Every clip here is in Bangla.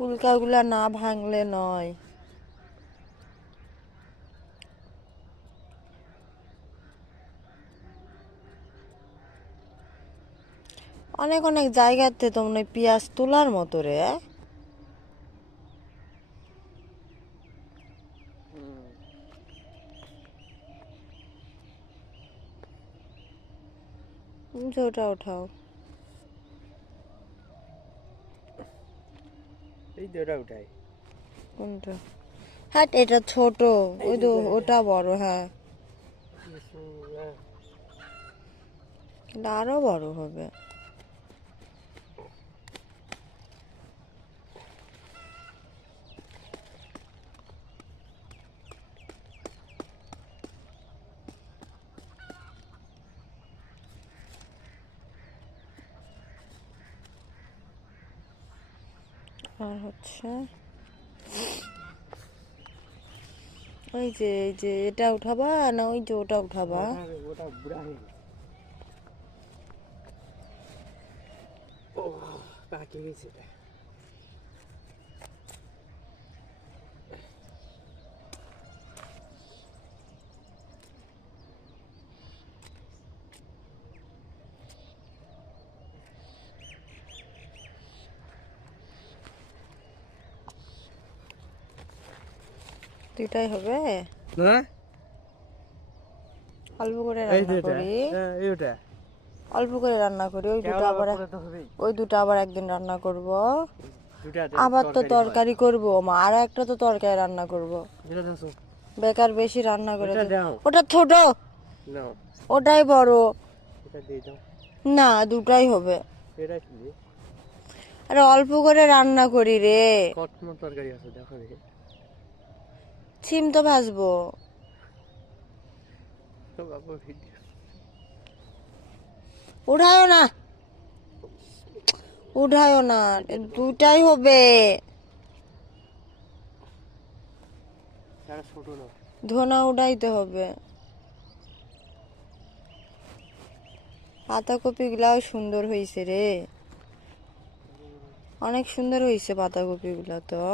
ফুলকাগুলা না ভাঙলে নয়। অনেক অনেক জায়গাতে তো মনে হয় পেঁয়াজ তোলার মতো রে। ওটা উঠাও। এই দুটা উঠাই। কোনটা? হ্যাঁ এটা ছোট, ওই তো ওটা বড়। হ্যাঁ এটা আরো বড় হবে। আর হচ্ছে ওই যে এই যে এটা উঠাবা না ওই যে ওটা উঠাবা? ওটা বুড়া হয়ে গেছে। ও পাকে গেছে। দুইটাই হবে। না অল্প করে এই রান্না দুটা, করি। এইটা অল্প করে রান্না করি। ওই দুটো আবার ওই দুটো আবার একদিন রান্না করব। আবার তো তরকারি করব মা, আর একটা তো তরকারি রান্না করব। বেকার বেশি রান্না করে ওটা ছোট, ওটাই বড়। না দুটাই হবে। আরে অল্প করে রান্না করি রে। তরকারি আছে দেখো। সিম তো ভাজবো। উঠায়ও না, উঠায়ও না, দুটাই হবে। ধনা উঠাইতে হবে। পাতাকপি গুলাও সুন্দর হয়েছে রে, অনেক সুন্দর হয়েছে পাতাকপি গুলা তো।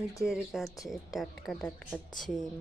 নিজের কাছে টাটকা টাটকা সিম।